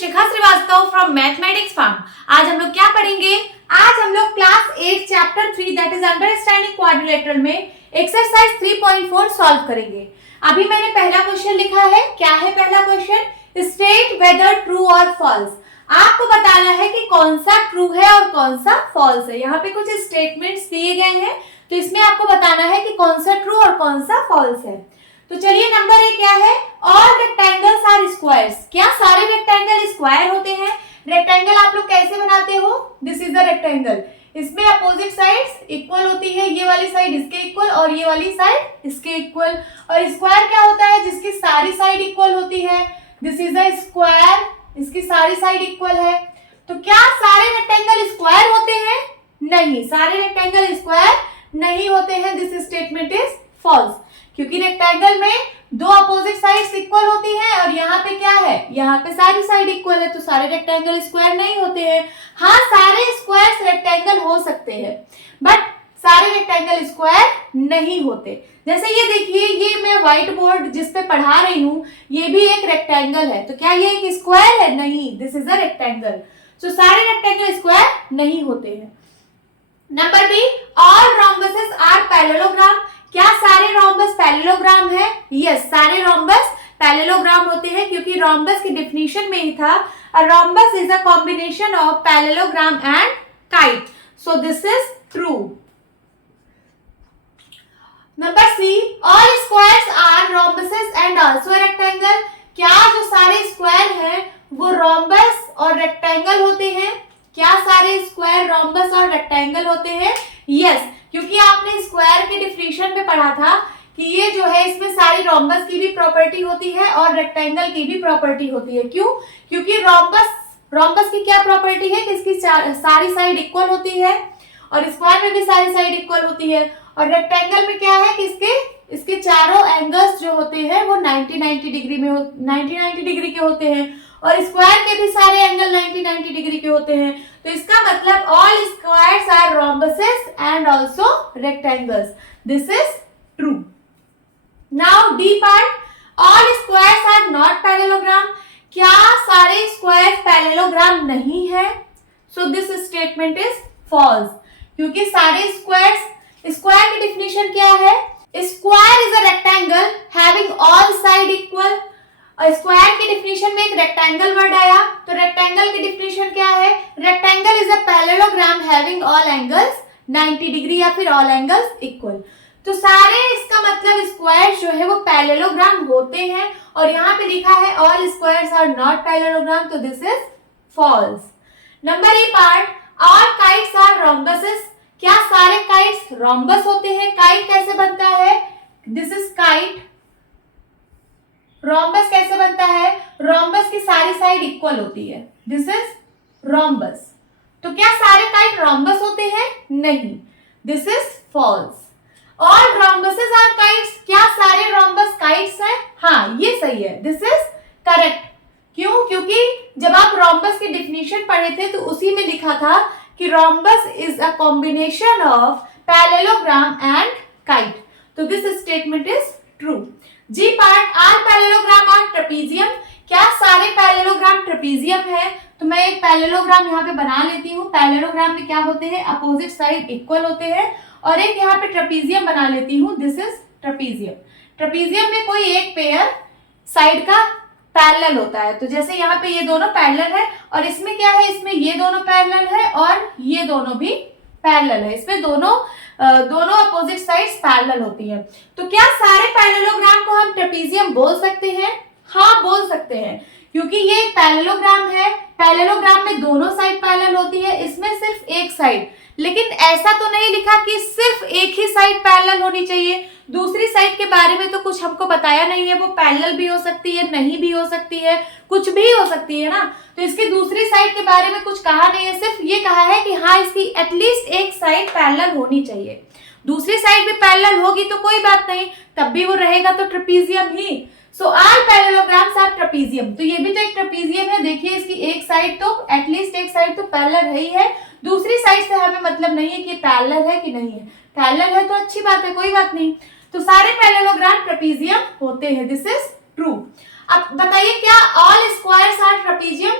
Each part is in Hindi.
Shikha Srivastava from mathematics farm. आज हम लोग क्या पढ़ेंगे? आज हम लोग class 8 chapter 3 that is understanding quadrilateral में एक्सरसाइज 3.4 सॉल्व करेंगे। अभी मैंने पहला क्वेश्चन लिखा है। क्या है पहला क्वेश्चन? स्टेट वेदर ट्रू और फॉल्स। आपको बताना है कि कौन सा ट्रू है और कौन सा फॉल्स है। यहाँ पे कुछ स्टेटमेंट्स दिए गए हैं, तो इसमें आपको बताना है कि कौन सा ट्रू और कौन सा फॉल्स है। तो चलिए नंबर 1 क्या है? All rectangles are squares. क्या सारे रेक्टेंगल स्क्वायर होते हैं? रेक्टेंगल आप लोग कैसे बनाते हो? This is the rectangle. इसमें अपोजिट साइड्स इक्वल होती है, ये वाली साइड इसके इक्वल और ये वाली साइड इसके इक्वल। और स्क्वायर क्या होता है? जिसकी सारी साइड इक्वल होती है। दिस इज अ स्क्वायर, इसकी सारी साइड इक्वल है। तो क्या सारे रेक्टेंगल स्क्वायर होते हैं? नहीं, सारे रेक्टेंगल स्क्वायर नहीं होते हैं। दिस स्टेटमेंट इज फॉल्स, क्योंकि रेक्टेंगल में दो अपोजिट साइड्स इक्वल होती हैं और यहाँ पे क्या है? यहाँ पे सारी साइड इक्वल है, तो सारे रेक्टेंगल स्क्वायर नहीं होते हैं। हाँ, सारे स्क्वायर्स रेक्टेंगल हो सकते हैं, बट सारे रेक्टेंगल स्क्वायर नहीं होते। जैसे ये देखिए, ये मैं व्हाइट बोर्ड जिस पे पढ़ा रही हूँ, ये भी एक रेक्टेंगल है। तो क्या ये एक स्क्वायर है? नहीं, दिस इज अ रेक्टेंगल। तो सारे रेक्टेंगल स्क्वायर नहीं होते हैं। Number B, all rhombuses are parallelogram. क्या सारे रोम्बस पैरेललोग्राम है? यस, सारे रोम्बस पैरेललोग्राम होते हैं, क्योंकि रोम्बस की डेफिनेशन में ही था, a rhombus is a combination of parallelogram and kite. So this is true. Number C, all squares are rhombuses and also rectangle. क्या जो सारे स्क्वायर हैं वो रोम्बस और रेक्टेंगल होते हैं? क्या सारे स्क्वायर रोम्बस और रेक्टेंगल होते हैं? यस, क्योंकि आपने स्क्वायर के डिफिनेशन में पढ़ा था कि ये जो है, इसमें सारी रोम्बस की भी प्रॉपर्टी होती है और रेक्टेंगल की भी प्रॉपर्टी होती है। क्यों? क्योंकि रोम्बस की क्या प्रॉपर्टी है कि इसकी सारी साइड इक्वल होती है, और स्क्वायर में भी सारी साइड इक्वल होती है। और रेक्टेंगल में क्या है कि इसके चारों एंगल्स जो होते हैं वो 90 डिग्री के होते हैं, और स्क्वायर के भी सारे एंगल 90 डिग्री के होते हैं। तो इसका मतलब all squares are rhombuses and also rectangles. This is true. Now D part, all squares are not parallelogram. क्या सारे स्क्वायर्स पैरेललोग्राम नहीं है? So this statement is false, क्योंकि सारे स्क्वायर की डिफिनेशन क्या है? Square is a rectangle having all side equal. Square की डिफिनेशन में एक रेक्टेंगल वर्ड आया, तो रेक्टेंगल की डिफिनेशन क्या है? Rectangle is a parallelogram having all angles 90 degree या फिर ऑल एंगल्स इक्वल। तो सारे, इसका मतलब स्क्वायर जो है वो पैरेललोग्राम होते हैं, और यहाँ पे लिखा है all squares are not parallelogram, तो this is false. Number A part, all kites are rhombuses. क्या सारे काइट्स रोम्बस होते हैं? काइट कैसे बनता है? This is kite. रोम्बस कैसे बनता है? रोम्बस की सारी साइड इक्वल होती है। This is rhombus. तो क्या सारे काइट रोम्बस होते हैं? नहीं, this is false. All rhombuses are kites. क्या सारे रोम्बस काइट्स हैं? हाँ, ये सही है, दिस इज करेक्ट। क्यों? क्योंकि जब आप रोम्बस की डेफिनेशन पढ़े थे तो उसी में लिखा था कि rhombus is a combination of parallelogram and kite. तो this statement is true. G part, are parallelogram are trapezium. क्या सारे पैरेललोग्राम ट्रेपीजियम है? तो मैं एक पैरेललोग्राम यहाँ पे बना लेती हूँ। पैरेललोग्राम में क्या होते हैं? अपोजिट साइड इक्वल होते हैं, और एक यहाँ पे ट्रेपीजियम बना लेती हूँ। This is trapezium. ट्रेपीजियम में कोई एक पेयर साइड का पैरेलल होता है। तो जैसे यहाँ पे ये दोनों पैरेलल है, और इसमें क्या है? इसमें ये दोनों पैरेलल है और ये दोनों भी पैरेलल है। इसमें दोनों अपोजिट साइड्स पैरेलल होती है। तो क्या सारे पैरेललोग्राम को हम ट्रेपीजियम बोल सकते हैं? हाँ, बोल सकते हैं, क्योंकि ये एक पैरेललोग्राम है। पैरेललोग्राम में दोनों साइड पैरेलल होती है, इसमें सिर्फ एक साइड। लेकिन ऐसा तो नहीं लिखा कि सिर्फ एक ही साइड पैरेलल होनी चाहिए। दूसरी साइड के बारे में तो कुछ हमको बताया नहीं है। वो पैरेलल भी हो सकती है, नहीं भी हो सकती है, कुछ भी हो सकती है ना। तो इसकी दूसरी साइड के बारे में कुछ कहा नहीं है, सिर्फ ये कहा है कि हाँ, इसकी एटलीस्ट एक साइड पैरेलल होनी चाहिए। दूसरी साइड भी पैरेलल होगी तो कोई बात नहीं, तब भी वो रहेगा तो ट्रेपीजियम ही। So all parallelograms are trapezium. तो ये भी तो एक ट्रेपीजियम है। देखिए, इसकी एक साइड तो एटलीस्ट एक साइड तो पैरेलल है ही है। दूसरी साइड से हमें मतलब नहीं है कि पैरेलल है कि नहीं है। पैरेलल है तो अच्छी बात है, कोई बात नहीं। तो सारे पैरेललोग्राम ट्रेपीजियम होते हैं। This is true. अब बताइए, क्या ऑल स्क्वायर्स आर ट्रेपीजियम?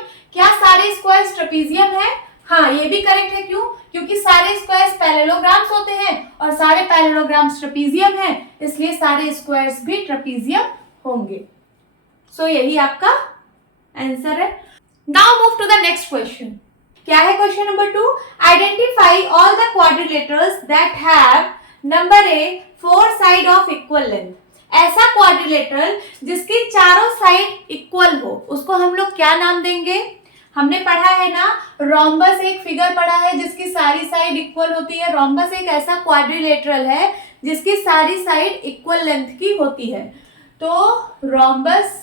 सारे स्क्वायर्स ट्रेपीजियम है? हाँ, ये भी करेक्ट है। क्यों? क्योंकि सारे स्क्वायर्स पैरेललोग्राम्स होते हैं और सारे पैरेललोग्राम्स ट्रेपीजियम है, इसलिए सारे स्क्वायर्स भी ट्रेपीजियम होंगे। सो यही आपका आंसर है। Now move to the next question. क्या है question number 2? Identify all the quadrilaterals that have number A 4 side of equal length. ऐसा क्वाड्रिलेटरल जिसकी चारों साइड इक्वल हो, उसको हम लोग क्या नाम देंगे? हमने पढ़ा है ना, रोम्बस एक फिगर पढ़ा है जिसकी सारी साइड इक्वल होती है। रोम्बस एक ऐसा क्वाड्रिलेटरल है जिसकी सारी साइड इक्वल लेंथ की होती है, तो रोम्बस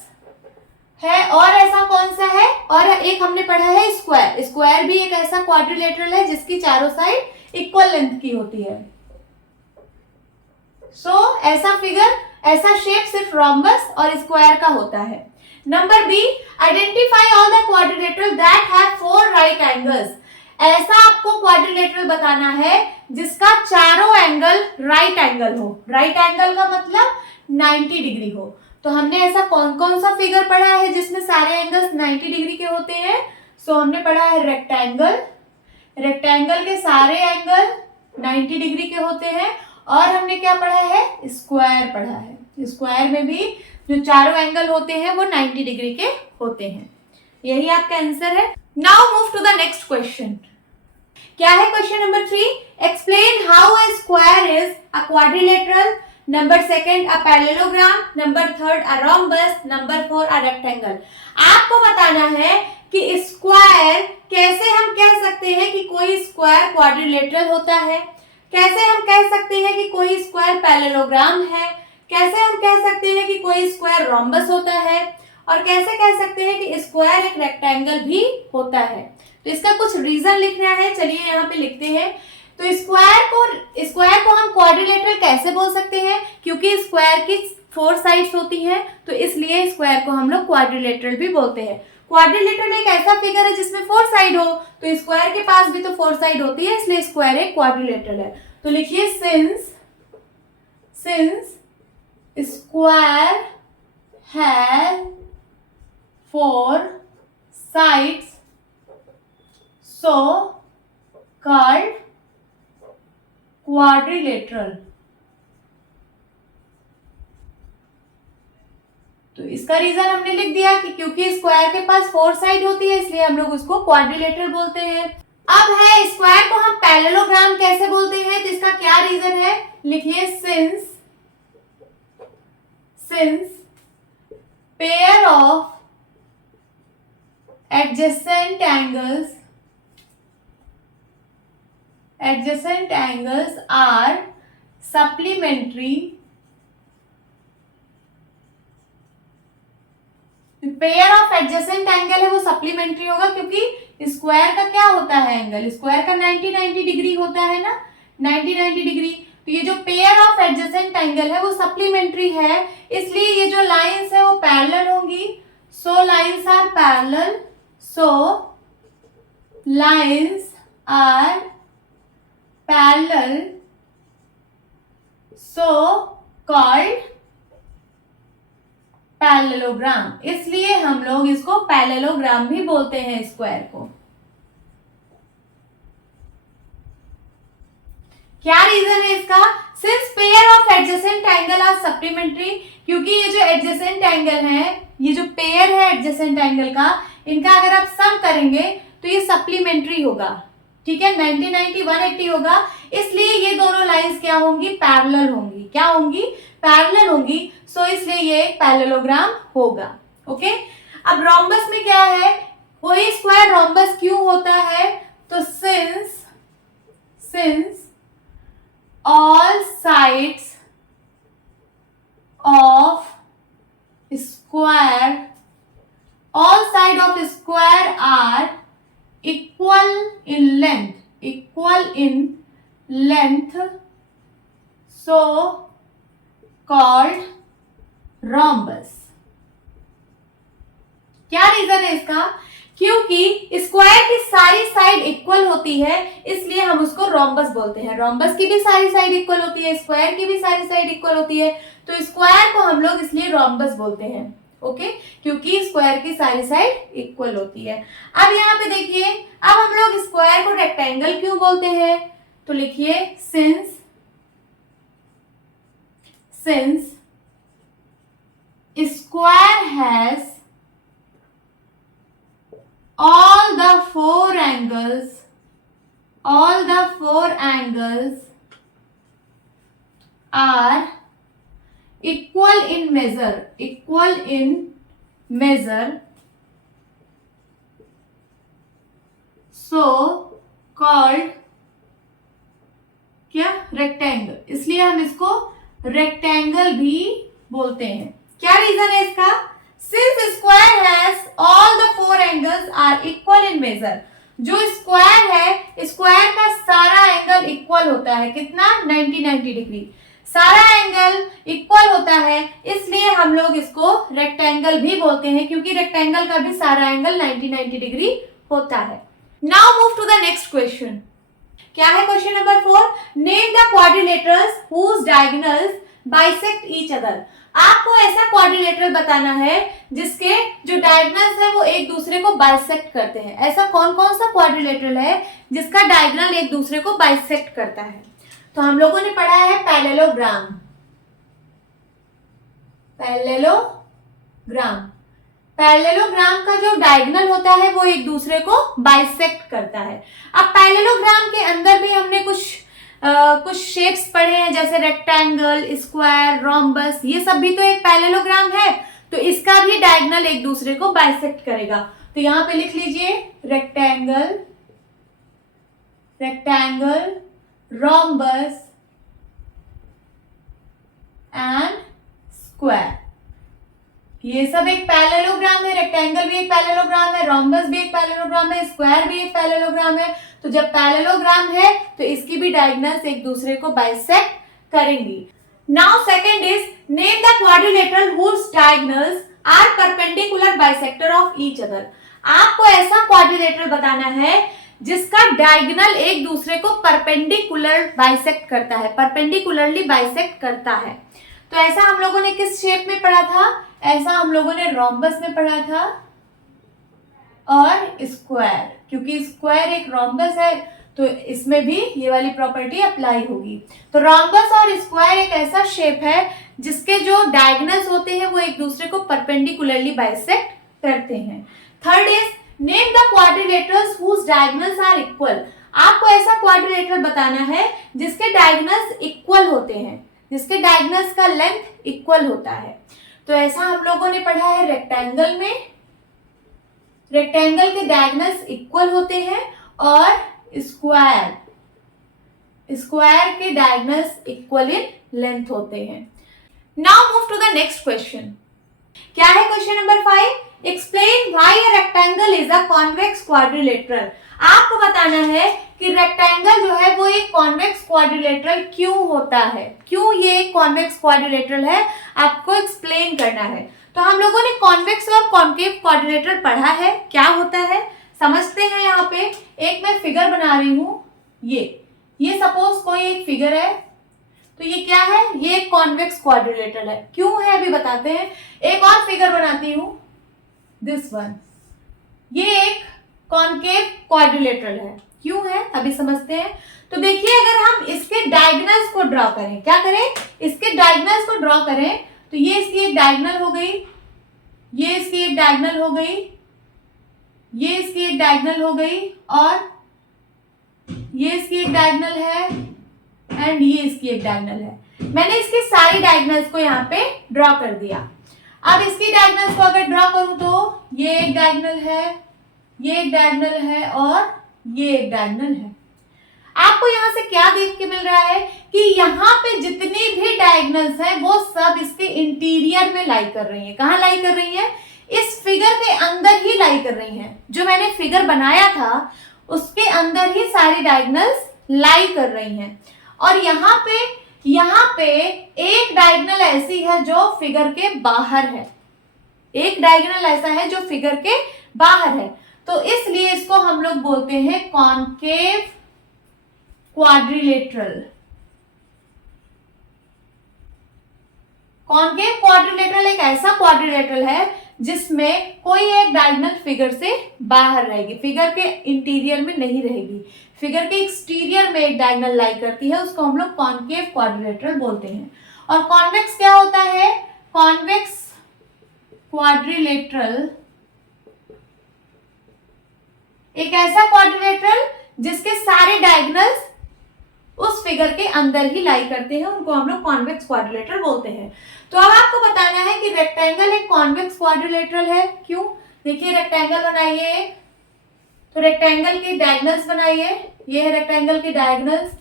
है। और ऐसा कौन सा है? और एक हमने पढ़ा है स्क्वायर। स्क्वायर भी एक ऐसा क्वाड्रिलेटरल है जिसकी चारों साइड इक्वल लेंथ की होती है। सो ऐसा फिगर, ऐसा शेप सिर्फ रोम्बस और स्क्वायर का होता है। Number B, identify all the quadrilateral that have 4 right angles. ऐसा आपको क्वाड्रिलेटरल बताना है जिसका चारों एंगल राइट एंगल हो। राइट एंगल का मतलब 90 डिग्री हो। तो हमने ऐसा कौन कौन सा फिगर पढ़ा है जिसमें सारे एंगल्स 90 डिग्री के होते हैं? सो हमने पढ़ा है रेक्टेंगल। रेक्टेंगल के सारे एंगल 90 डिग्री के होते हैं। और हमने क्या पढ़ा है? स्क्वायर पढ़ा है। स्क्वायर में भी जो चारों एंगल होते हैं वो 90 डिग्री के होते हैं। यही आपका आंसर है। Now move to the next question. क्या है question number 3? Explain how a square is a quadrilateral. Number second, a parallelogram. Number third, a rhombus. Number 4, a rectangle. आपको बताना है कि स्क्वायर कैसे हम कह सकते हैं कि कोई स्क्वायर क्वाड्रिलेटरल होता है, कैसे हम कह सकते हैं कि कोई स्क्वायर पैरेललोग्राम है, कैसे हम कह सकते हैं कि कोई स्क्वायर रोम्बस होता है, और कैसे कह सकते हैं कि स्क्वायर एक रेक्टेंगल भी होता है। तो इसका कुछ रीजन लिखना है। चलिए यहाँ पे लिखते हैं। तो स्क्वायर को हम क्वाड्रिलेटरल कैसे बोल सकते हैं? क्योंकि स्क्वायर की 4 साइड्स होती हैं, तो इसलिए स्क्वायर को हम लोग क्वाड्रिलेटरल भी बोलते हैं। क्वाड्रिलेटरल एक ऐसा फिगर है जिसमें 4 साइड हो, तो स्क्वायर के पास भी तो 4 साइड होती है, इसलिए स्क्वायर एक क्वाड्रिलेटरल है। तो लिखिए since square has 4 sides, so called quadrilateral। तो इसका रीजन हमने लिख दिया कि क्योंकि स्क्वायर के पास 4 साइड होती है, इसलिए हम लोग उसको क्वाड्रिलेटरल बोलते हैं। अब है स्क्वायर को हम पैरेललोग्राम कैसे बोलते हैं, तो इसका क्या रीजन है? लिखिए since pair of adjacent angles are supplementary। Pair of adjacent angle है वो सप्लीमेंट्री होगा, क्योंकि स्क्वायर का क्या होता है एंगल? स्क्वायर का 90 डिग्री होता है ना, 90 डिग्री। तो ये जो पेयर ऑफ एडजेसेंट एंगल है वो सप्लीमेंट्री है, इसलिए ये जो लाइंस है वो पैरेलल होंगी। So lines are parallel, so lines are parallel, so called parallelogram. इसलिए हम लोग इसको पैरेललोग्राम भी बोलते हैं स्क्वायर को। क्या रीजन है इसका? Since pair of adjacent angle are supplementary, क्योंकि ये जो एडजेसेंट एंगल है, ये जो पेयर है एडजेसेंट एंगल का, इनका अगर आप सम करेंगे तो ये सप्लीमेंट्री होगा। ठीक है, 90 90 180 होगा, इसलिए ये दोनों लाइंस क्या होंगी? पैरेलल होंगी। क्या होंगी? पैरेलल होंगी। सो इसलिए ये एक पैरेललोग्राम होगा। ओके, अब रोम्बस में क्या है? कोई स्क्वायर रोम्बस क्यों होता है? तो since all sides of square are equal in length, so called rhombus। क्या रीजन है इसका? क्योंकि स्क्वायर की सारी साइड इक्वल होती है, इसलिए हम उसको रोम्बस बोलते हैं। रोम्बस की भी सारी साइड इक्वल होती है, स्क्वायर की भी सारी साइड इक्वल होती है, तो स्क्वायर को हम लोग इसलिए रोम्बस बोलते हैं। ओके, क्योंकि स्क्वायर की सारी साइड इक्वल होती है। अब यहाँ पे देखिए, अब हम लोग स्क्वायर को रेक्टेंगल क्यों बोलते हैं, तो लिखिए since square has all the four angles are equal in measure, so called क्या, रेक्टेंगल, इसलिए हम इसको रेक्टेंगल भी बोलते हैं। क्या रीजन है इसका, since square has all the four angles are equal in measure, जो स्क्वायर है स्क्वायर का सारा एंगल इक्वल होता है, कितना, 90 डिग्री, सारा एंगल इक्वल होता है, इसलिए हम लोग इसको रेक्टेंगल भी बोलते हैं, क्योंकि रेक्टेंगल का भी सारा एंगल 90 डिग्री होता है। Now move to the next question. क्या है question number 4, name the quadrilaterals whose diagonals bisect each other. आपको ऐसा क्वाड्रिलेटरल बताना है जिसके जो डायगोनल्स है वो एक दूसरे को बाइसेक्ट करते हैं। ऐसा कौन कौन सा क्वाड्रिलेटरल है जिसका डायगोनल एक दूसरे को बाइसेक्ट करता है, तो हम लोगों ने पढ़ा है पैरेललोग्राम। पैरेललोग्राम का जो डायगोनल होता है वो एक दूसरे को बाइसेक्ट करता है। अब पैरेललोग्राम के अंदर भी हमने कुछ शेप्स पढ़े हैं, जैसे रेक्टेंगल, स्क्वायर, रोम्बस, ये सब भी तो एक पैरेललोग्राम है, तो इसका भी डायगोनल एक दूसरे को बाइसेक्ट करेगा। तो यहां पे लिख लीजिए रेक्टेंगल, रोम्बस एंड स्क्वायर, ये सब एक पैरेललोग्राम है। रेक्टेंगल भी एक पैरेललोग्राम है, रोम्बस भी एक पैरेललोग्राम है, स्क्वायर भी एक पैरेललोग्राम है। तो जब पैरेललोग्राम है तो इसकी भी डायगोनल्स एक दूसरे को बाइसेक्ट करेंगी। Now second is name the quadrilateral whose diagonals are perpendicular bisector of each other. आपको ऐसा क्वाड्रिलेटरल बताना है जिसका डायगोनल एक दूसरे को परपेंडिकुलर बाइसेक्ट करता है, परपेंडिकुलरली बाइसेक्ट करता है। तो ऐसा हम लोगों ने किस शेप में पढ़ा था, ऐसा हम लोगों ने रोम्बस में पढ़ा था और स्क्वायर, क्योंकि स्क्वायर एक रोम्बस है तो इसमें भी ये वाली प्रॉपर्टी अप्लाई होगी। तो रोम्बस और स्क्वायर एक ऐसा शेप है जिसके जो डायगोनल्स होते हैं वो एक दूसरे को परपेंडिकुलरली बाइसेक्ट करते हैं। Third is name the quadrilaterals whose diagonals are equal. आपको ऐसा क्वाड्रिलेटरल बताना है जिसके डायगोनल्स इक्वल होते हैं, जिसके डायगोनल्स का लेंथ इक्वल होता है। तो ऐसा हम लोगों ने पढ़ा है रेक्टेंगल में, रेक्टेंगल के डायगोनल्स इक्वल होते हैं, और स्क्वायर के डायगोनल्स इक्वल इन लेंथ होते हैं। Now move to the next question. क्या है question number 5, explain why a rectangle is a convex quadrilateral. आपको बताना है कि रेक्टेंगल जो है वो एक कॉन्वेक्स क्वाड्रिलेटरल क्यों होता है, क्यों ये एक कॉन्वेक्स क्वाड्रिलेटरल है, आपको एक्सप्लेन करना है। तो हम लोगों ने कॉन्वेक्स और कॉन्केव क्वाड्रिलेटरल पढ़ा है, क्या होता है समझते हैं। यहाँ पे एक मैं फिगर बना रही हूं, ये सपोज कोई एक फिगर है, तो ये क्या है, ये एक कॉन्वेक्स क्वाड्रिलेटरल है। क्यों है अभी बताते हैं। एक और फिगर बनाती हूं, दिस वन, ये एक कॉन्केव क्वाड्रिलेटरल है, क्यों है अभी समझते हैं। तो देखिए अगर हम इसके डायगोनल्स को ड्रॉ करें, क्या करें, इसके डायगोनल्स को ड्रॉ करें, तो ये इसकी एक डायगोनल हो गई, ये इसकी एक डायगोनल हो गई, ये इसकी एक डायगोनल हो गई, और ये इसकी एक डायगोनल है, एंड ये इसकी एक डायगोनल है। मैंने इसकी सारी डायगोनल्स को यहाँ पे ड्रॉ कर दिया। अब इसकी डायगोनल्स को अगर ड्रॉ करूं तो ये एक डायगोनल है, ये एक डायगोनल है, और ये एक डायगोनल है। आपको यहां से क्या देख के मिल रहा है कि यहाँ पे जितनी भी डायगोनल्स हैं वो सब इसके इंटीरियर में लाई कर रही हैं। कहाँ लाई कर रही हैं, इस फिगर के अंदर ही लाई कर रही हैं। जो मैंने फिगर बनाया था उसके अंदर ही सारी डायगोनल्स लाई कर रही हैं। और यहाँ पे एक डायगोनल ऐसी है जो फिगर के बाहर है, एक डायगोनल ऐसा है जो फिगर के बाहर है, तो इसलिए इसको हम लोग बोलते हैं कॉन्केव क्वाड्रिलेटरल। कॉनकेव क्वाड्रिलेटरल एक ऐसा क्वाड्रिलेटरल है जिसमें कोई एक डायगोनल फिगर से बाहर रहेगी, फिगर के इंटीरियर में नहीं रहेगी, फिगर के एक्सटीरियर में एक डायगोनल लाई करती है, उसको हम लोग कॉनकेव क्वाड्रिलेटरल बोलते हैं। और कॉन्वेक्स क्या होता है? कॉन्वेक्स क्वाड्रिलेटरल एक ऐसा क्वाड्रिलेटरल जिसके सारे डायगोनल्स उस फिगर के अंदर ही लाई करते हैं, उनको हम लोग कॉन्वेक्स क्वाड्रिलेटरल बोलते हैं। तो अब आपको बताना है कि रेक्टेंगल एक कॉन्वेक्स क्वाड्रिलेटरल है, क्यों? देखिए रेक्टेंगल बनाइए, तो रेक्टेंगल के डायगोनल्स बनाइए, ये है रेक्टेंगल के डायगोनल्स,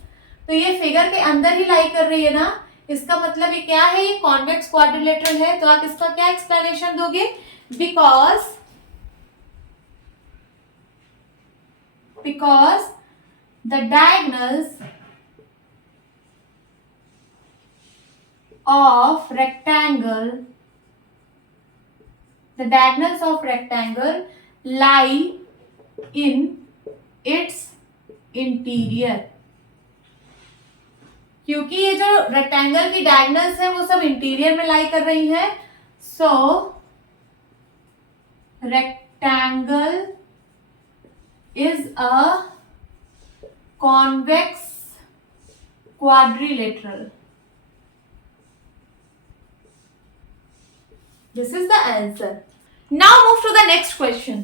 तो ये फिगर के अंदर ही लाई कर रही है ना, इसका मतलब ये क्या है? ये कॉन्वेक्स क्वाड्रिलेटरल है। तो आप इसका क्या एक्सप्लेनेशन दोगे? Because the diagonals of rectangle, the diagonals of rectangle lie in its interior, क्योंकि ये जो रेक्टेंगल की डायगोनल्स है वो सब इंटीरियर में लाई कर रही है। So rectangle is a convex quadrilateral. This is the answer. Now move to the next question.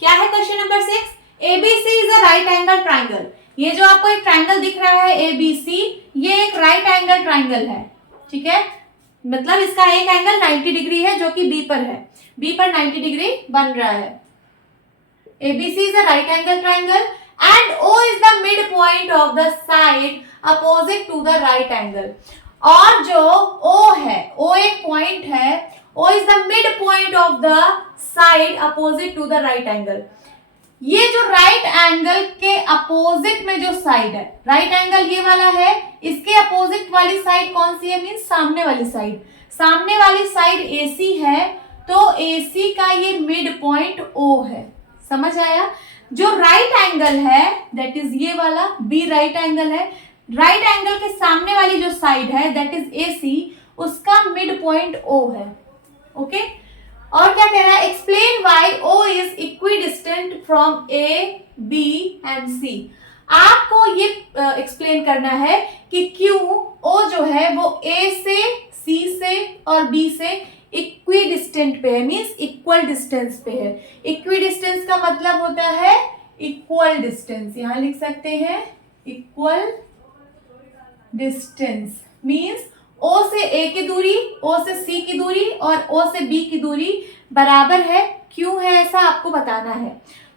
क्या है question number 6? ABC is a right angle triangle. ये जो आपको एक ट्राइंगल दिख रहा है ABC, ये एक राइट एंगल ट्राइंगल है, ठीक है? मतलब इसका एक एंगल 90 डिग्री है जो कि B पर है, B पर 90 डिग्री बन रहा है। ABC is a right angle triangle and O is the midpoint of the side opposite to the right angle. और जो O है, O एक पॉइंट है, O is the midpoint of the side opposite to the right angle. ये जो राइट एंगल के अपोजिट में जो साइड है, राइट एंगल ये वाला है, इसके अपोजिट वाली साइड कौन सी है? मींस सामने वाली साइड, सामने वाली साइड AC है, तो AC का ये मिड पॉइंट O है। समझ आया? जो राइट एंगल है दैट इज ये वाला B राइट एंगल है, राइट एंगल के सामने वाली जो साइड है दैट इज AC, उसका मिड पॉइंट O है। ओके और क्या कह रहा है? Explain why O is equidistant from A, B and C। आपको ये एक्सप्लेन करना है कि क्यों O जो है वो A से, C से और B से इक्विडिस्टेंट पे है, मींस इक्वल डिस्टेंस पे है। इक्विडिस्टेंस का मतलब होता है इक्वल डिस्टेंस, यहां लिख सकते हैं इक्वल डिस्टेंस मींस O से A की दूरी, O से C की दूरी और O से B की दूरी बराबर है। क्यों है ऐसा आपको बताना है।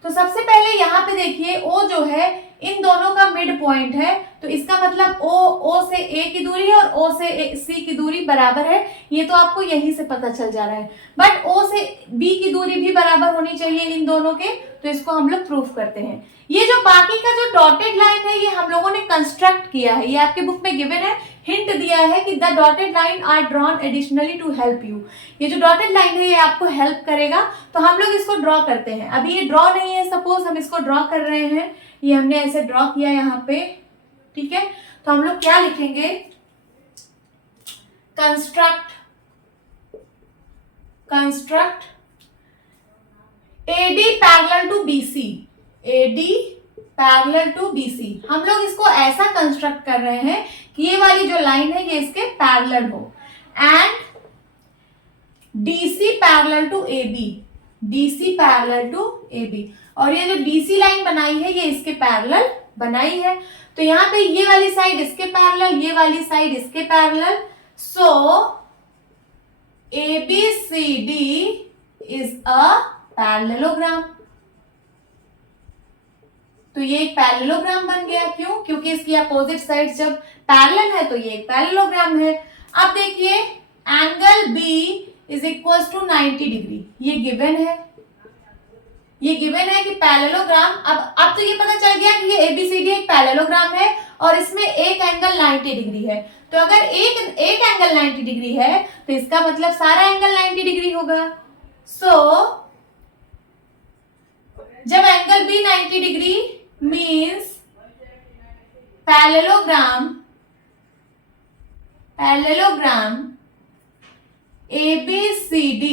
तो सबसे पहले यहाँ पे देखिए O जो है इन दोनों का मिड पॉइंट है, तो इसका मतलब O से A की दूरी और O से C की दूरी बराबर है। ये तो आपको यहीं से पता चल जा रहा है, बट O से B की दूरी भी बराबर होनी चाहिए इन दोनों के, तो इसको हम लोग प्रूफ करते हैं। ये जो बाकी का जो डॉटेड लाइन है ये हम लोगों ने कंस्ट्रक्ट किया है, ये आपके बुक में गिवन है, हिंट दिया है कि the dotted line are drawn additionally to help you. ये जो डॉटेड लाइन है ये आपको हेल्प करेगा, तो हम लोग इसको ड्रॉ करते हैं। अभी ये ड्रॉ नहीं है, सपोज हम इसको ड्रॉ कर रहे हैं, ये हमने ऐसे ड्रॉ किया यहाँ पे, ठीक है? तो हम लोग क्या लिखेंगे? Construct AD parallel to BC, AD parallel to BC। हम लोग इसको ऐसा कंस्ट्रक्ट कर रहे हैं कि ये वाली जो लाइन है ये इसके पैरेलल हो, and DC parallel to AB, DC parallel to AB, और ये जो DC लाइन बनाई है ये इसके पैरेलल बनाई है। तो यहाँ पे ये वाली साइड इसके पैरेलल, ये वाली साइड इसके parallel, so ABCD is a parallelogram. तो ये एक पैरेललोग्राम बन गया। क्यों? क्योंकि इसकी अपोजिट साइड जब पैरेलल है तो ये एक पैरेललोग्राम है। अब देखिए angle B is equal to 90 degree, ये गिवन है, ये गिवन है कि पैरेललोग्राम। अब तो ये पता चल गया कि ये ABCD एक पैरेललोग्राम है और इसमें एक एंगल 90 डिग्री है। तो अगर एक एंगल 90 डिग्री है तो इसका मतलब सारा एंगल 90 डिग्री होगा। सो जब angle B 90 degree means parallelogram ABCD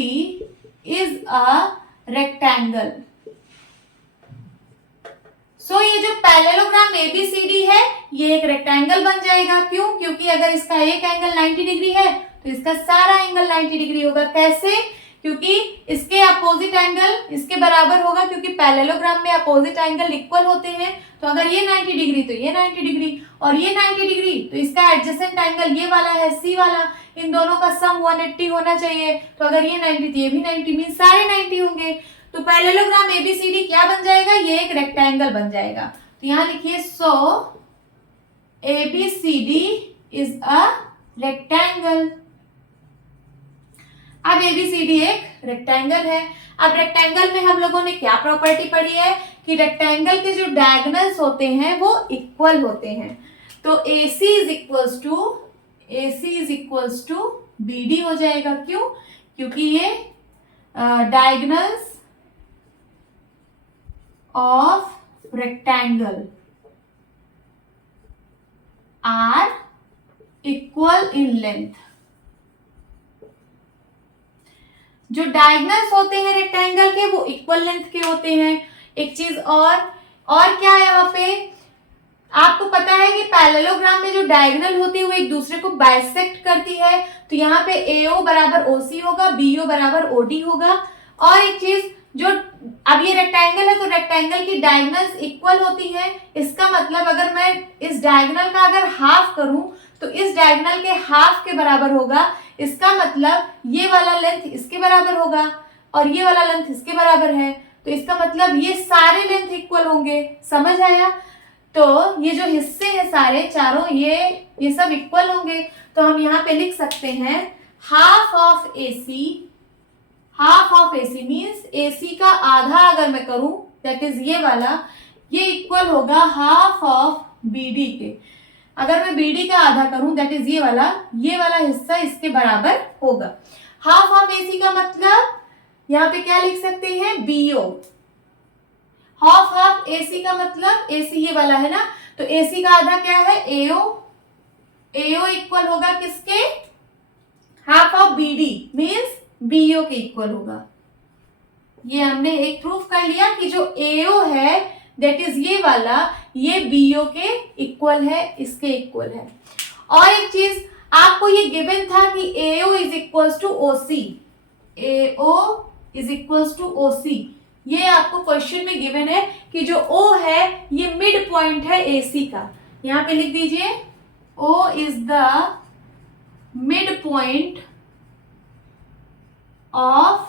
is a rectangle. सो ये जो पैरेललोग्राम ABCD है ये एक रेक्टेंगल बन जाएगा। क्यों? क्योंकि अगर इसका एक एंगल 90 डिग्री है तो इसका सारा एंगल 90 डिग्री होगा। कैसे? क्योंकि इसके अपोजिट एंगल इसके बराबर होगा, क्योंकि पैरेललोग्राम में अपोजिट एंगल इक्वल होते हैं। तो अगर ये 90 डिग्री तो ये 90 डिग्री और ये 90 डिग्री तो इसका एडजेसेंट एंगल ये वाला है C वाला, इन दोनों का सम 180 होना चाहिए। तो अगर ये 90 तो ये भी 90 मीन सारे 90 होंगे। तो पैरेललोग्राम ABCD क्या बन जाएगा? ये एक रेक्टेंगल बन जाएगा। तो यहां लिखिए सो ABCD इज अ रेक्टेंगल। अब ABCD एक रेक्टेंगल है। अब रेक्टेंगल में हम लोगों ने क्या प्रॉपर्टी पढ़ी है कि रेक्टेंगल के जो डायगोनल्स होते हैं वो इक्वल होते हैं। तो AC is equals to BD हो जाएगा। क्यों? क्योंकि ये diagonals of rectangle are equal in length. जो डायगोनल्स होते हैं रेक्टेंगल के वो इक्वल लेंथ के होते हैं। एक चीज और क्या है यहाँ पे आपको पता है कि पैरेललोग्राम में जो डायगोनल होती है वो एक दूसरे को बाइसेक्ट करती है। तो यहाँ पे AO बराबर OC होगा, BO बराबर OD होगा। और एक चीज जो अब ये रेक्टेंगल है तो रेक्टेंगल की डायगोनल्स इक्वल होती है। इसका मतलब अगर मैं इस डायगोनल का अगर हाफ करूं तो इस डायगोनल के हाफ के बराबर होगा। इसका मतलब ये वाला लेंथ इसके बराबर होगा और ये वाला लेंथ इसके बराबर है। तो इसका मतलब ये सारे लेंथ इक्वल होंगे। समझ आया? तो ये जो हिस्से हैं सारे चारों ये सब इक्वल होंगे। तो हम यहाँ पे लिख सकते हैं half of AC means AC का आधा अगर मैं करूं दैट इज ये वाला, ये इक्वल होगा हाफ ऑफ BD के। अगर मैं BD का आधा करूं दैट इज ये वाला हिस्सा इसके बराबर होगा। हाफ ऑफ AC का मतलब यहाँ पे क्या लिख सकते हैं? BO। हाफ ऑफ AC का मतलब AC ये वाला है ना, तो AC का आधा क्या है? AO इक्वल होगा किसके? Half of BD means BO के इक्वल होगा। ये हमने एक प्रूफ कर लिया कि जो AO है दैट इज ये वाला, ये BO के इक्वल है, इसके इक्वल है। और एक चीज आपको ये गिवन था कि AO is equals to OC। AO is equals to OC, ये आपको क्वेश्चन में गिवन है कि जो O है ये मिड पॉइंट है AC का। यहां पे लिख दीजिए O is the mid point of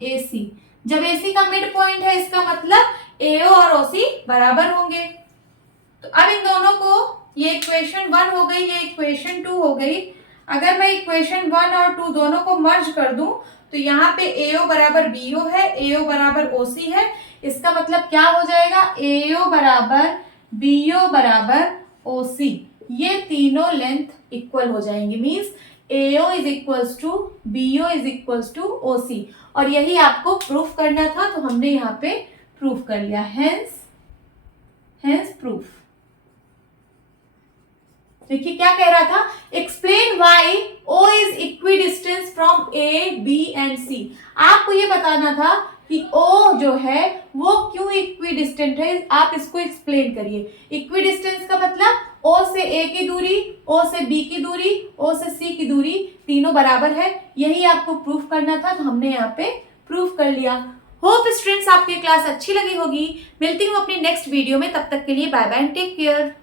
AC। जब AC का मिड पॉइंट है इसका मतलब AO और OC बराबर होंगे। तो अब इन दोनों को, ये इक्वेशन 1 हो गई, ये इक्वेशन 2 हो गई। अगर मैं इक्वेशन 1 और 2 दोनों को मर्ज कर दूं तो यहाँ पे AO बराबर BO है, AO बराबर OC है। इसका मतलब क्या हो जाएगा? AO बराबर BO बराबर OC, ये तीनों लेंथ इक्वल हो जाएंगे। Means AO is equals to BO is equals to OC। और यही आपको प्रूफ करना था तो हमने यहाँ पे प्रूफ कर लिया। Hence proof. देखिए क्या कह रहा था? Explain why O is equidistance from A, B and C। आपको ये बताना था कि O जो है वो क्यों इक्विडिस्टेंट है, आप इसको एक्सप्लेन करिए। इक्विडिस्टेंस का मतलब O से A की दूरी, O से B की दूरी, O से C की दूरी तीनों बराबर है। यही आपको प्रूफ करना था तो हमने यहाँ पे प्रूफ कर लिया। होप स्टूडेंट्स आपकी क्लास अच्छी लगी होगी। मिलती हूँ अपनी नेक्स्ट वीडियो में, तब तक के लिए bye bye and take care.